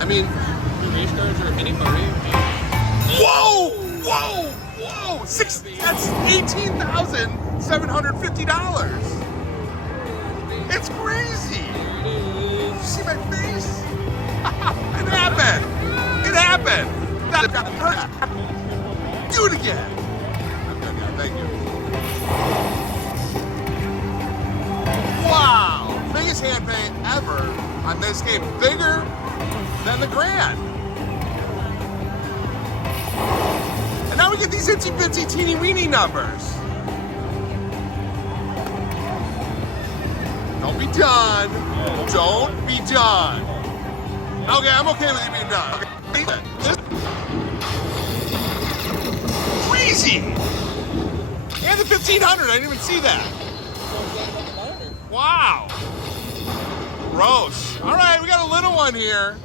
I mean, Race cars are any party. whoa, whoa, whoa! That's $18,750. It's crazy. You see my face? It happened. It happened. Do it again. Okay, yeah, thank you. Wow, biggest hand pay ever on this game. Bigger than the grand. And now we get these itsy bitsy teeny weeny numbers. Don't be done. Don't be done. Okay, I'm okay with you being done. Okay. Crazy. And the 1500, I didn't even see that. Wow. Gross. All right, we got a little one here.